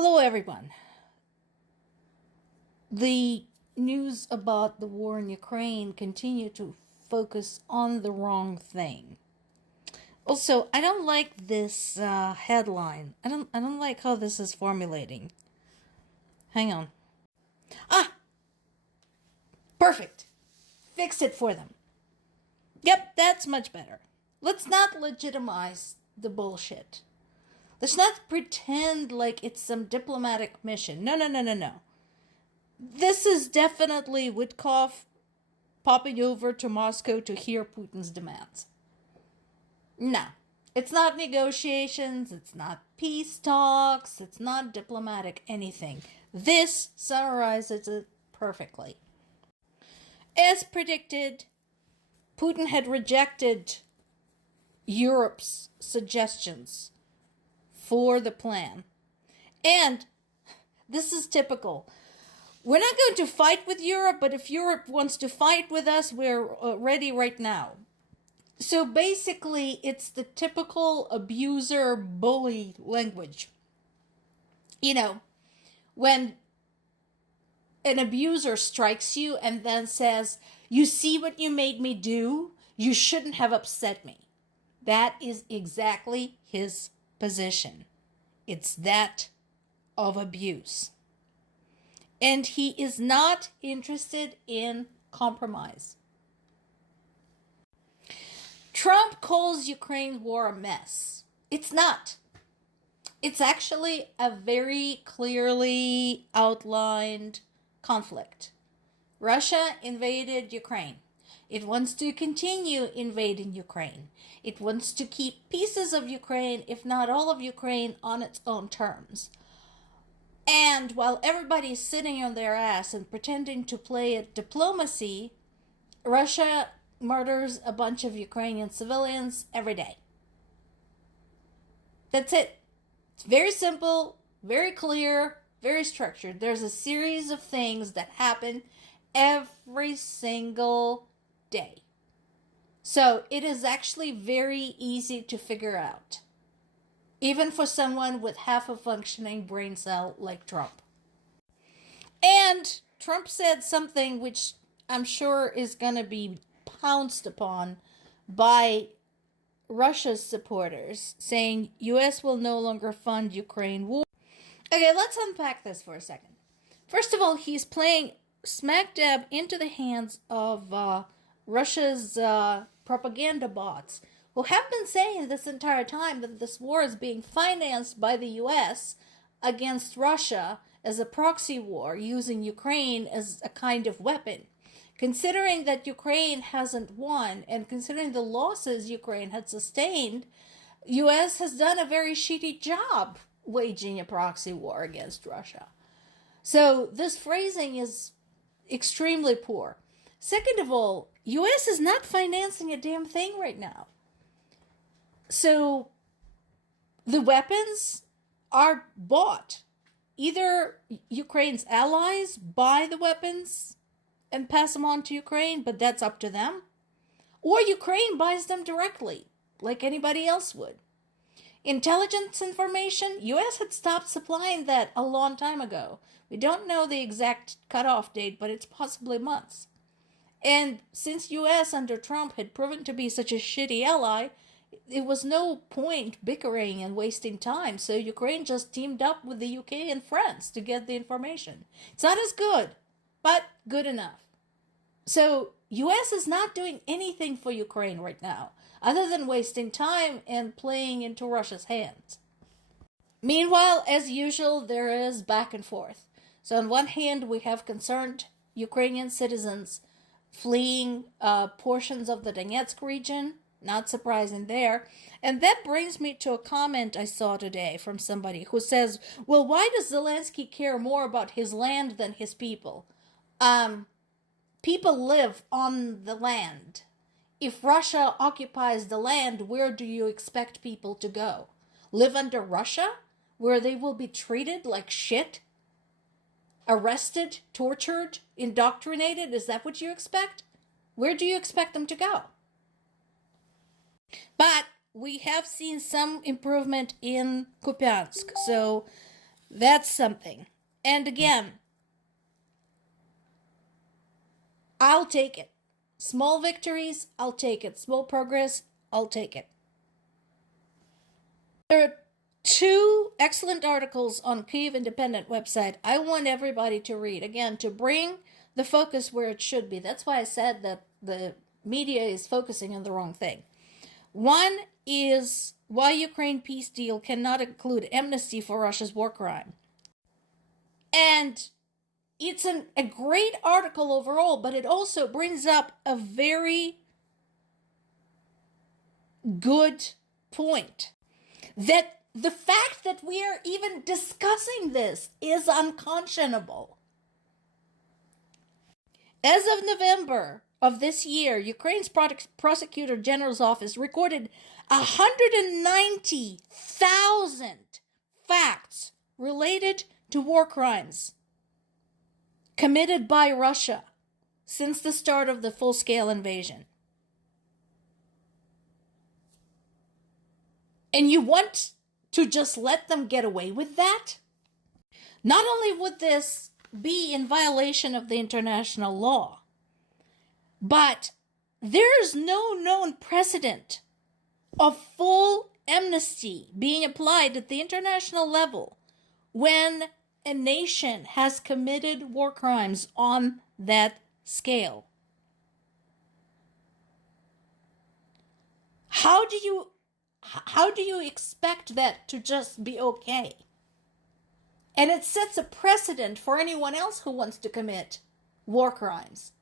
Hello, everyone. The news about the war in Ukraine continue to focus on the wrong thing. Also, I don't like this headline. I don't like how this is formulating. Hang on. Ah, perfect. Fix it for them. Yep, that's much better. Let's not legitimize the bullshit. Let's not pretend like it's some diplomatic mission. No. This is definitely Witkoff popping over to Moscow to hear Putin's demands. No, it's not negotiations, it's not peace talks, it's not diplomatic anything. This summarizes it perfectly. As predicted, Putin had rejected Europe's suggestions for the plan. And this is typical. We're not going to fight with Europe, but if Europe wants to fight with us, we're ready right now. So basically, it's the typical abuser bully language. You know, when an abuser strikes you and then says, "You see what you made me do? You shouldn't have upset me." That is exactly his position. It's that of abuse. And he is not interested in compromise. Trump calls Ukraine war a mess. It's not. It's actually a very clearly outlined conflict. Russia invaded Ukraine. It wants to continue invading Ukraine. It wants to keep pieces of Ukraine, if not all of Ukraine, on its own terms. And while everybody's sitting on their ass and pretending to play at diplomacy, Russia murders a bunch of Ukrainian civilians every day. That's it. It's very simple, very clear, very structured. There's a series of things that happen every single day. So it is actually very easy to figure out, even for someone with half a functioning brain cell like Trump. And Trump said something which I'm sure is going to be pounced upon by Russia's supporters, saying US will no longer fund Ukraine war. Okay, let's unpack this for a second. First of all, he's playing smack dab into the hands of Russia's propaganda bots, who have been saying this entire time that this war is being financed by the US against Russia as a proxy war, using Ukraine as a kind of weapon. Considering that Ukraine hasn't won, and considering the losses Ukraine had sustained, US has done a very shitty job waging a proxy war against Russia. So this phrasing is extremely poor. Second of all, US is not financing a damn thing right now. So the weapons are bought. Either Ukraine's allies buy the weapons and pass them on to Ukraine, but that's up to them, or Ukraine buys them directly, like anybody else would. Intelligence information, US had stopped supplying that a long time ago. We don't know the exact cutoff date, but it's possibly months. And since US under Trump had proven to be such a shitty ally, it was no point bickering and wasting time, so Ukraine just teamed up with the UK and France to get the information. It's not as good, but good enough. So US is not doing anything for Ukraine right now, other than wasting time and playing into Russia's hands. Meanwhile, as usual, there is back and forth. So on one hand, we have concerned Ukrainian citizens fleeing portions of the Donetsk region. Not surprising there. And that brings me to a comment I saw today from somebody who says, well, why does Zelensky care more about his land than his people? People live on the land. If Russia occupies the land, where do you expect people to go? Live under Russia, where they will be treated like shit? Arrested, tortured, indoctrinated? Is that what you expect? Where do you expect them to go? But we have seen some improvement in Kupiansk. So That's something. And again, I'll take it. Small victories, I'll take it. Small progress, I'll take it. There are two excellent articles on Kyiv Independent website I want everybody to read. Again, to bring the focus where it should be. That's why I said that the media is focusing on the wrong thing. One is why Ukraine peace deal cannot include amnesty for Russia's war crime. And it's a great article overall, but it also brings up a very good point. That the fact that we are even discussing this is unconscionable. As of November of this year, Ukraine's Prosecutor General's office recorded 190,000 facts related to war crimes committed by Russia since the start of the full-scale invasion. And you want to just let them get away with that? Not only would this be in violation of the international law, but there is no known precedent of full amnesty being applied at the international level when a nation has committed war crimes on that scale. How do you expect that to just be okay? And it sets a precedent for anyone else who wants to commit war crimes,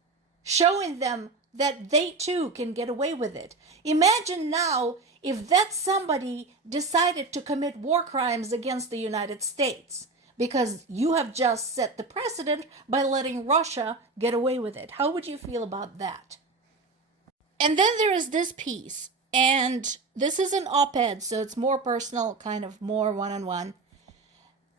showing them that they too can get away with it. Imagine now if that somebody decided to commit war crimes against the United States, because you have just set the precedent by letting Russia get away with it. How would you feel about that? And then there is this piece, and this is an op-ed, so it's more personal, kind of more one-on-one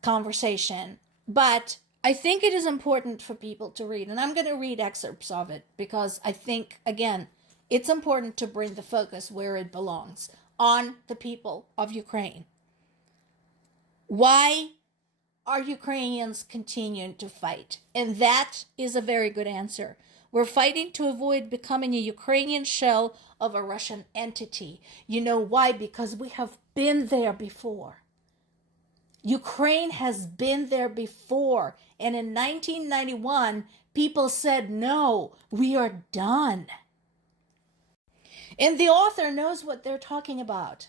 conversation. But I think it is important for people to read, and I'm going to read excerpts of it because I think, again, it's important to bring the focus where it belongs, on the people of Ukraine. Why are Ukrainians continuing to fight? And that is a very good answer. We're fighting to avoid becoming a Ukrainian shell of a Russian entity. You know why? Because we have been there before. Ukraine has been there before. And in 1991, people said, no, we are done. And the author knows what they're talking about.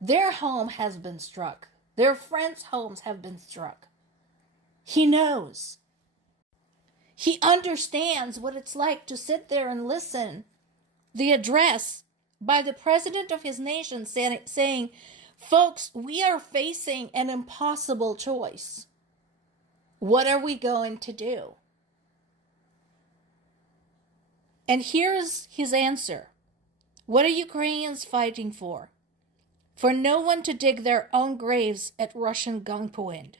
Their home has been struck. Their friends' homes have been struck. He knows. He understands what it's like to sit there and listen. The address by the president of his nation saying, folks, we are facing an impossible choice. What are we going to do? And here's his answer. What are Ukrainians fighting for? For no one to dig their own graves at Russian gunpoint.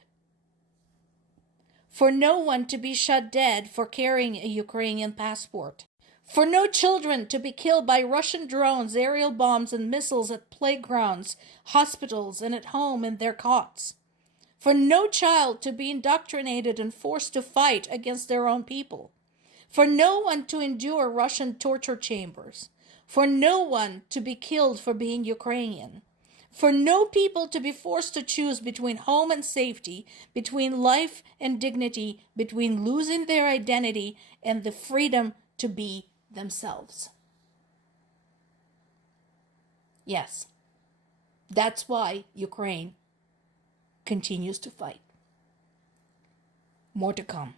For no one to be shot dead for carrying a Ukrainian passport. For no children to be killed by Russian drones, aerial bombs, and missiles at playgrounds, hospitals, and at home in their cots. For no child to be indoctrinated and forced to fight against their own people. For no one to endure Russian torture chambers. For no one to be killed for being Ukrainian. For no people to be forced to choose between home and safety, between life and dignity, between losing their identity and the freedom to be themselves. Yes, that's why Ukraine continues to fight. More to come.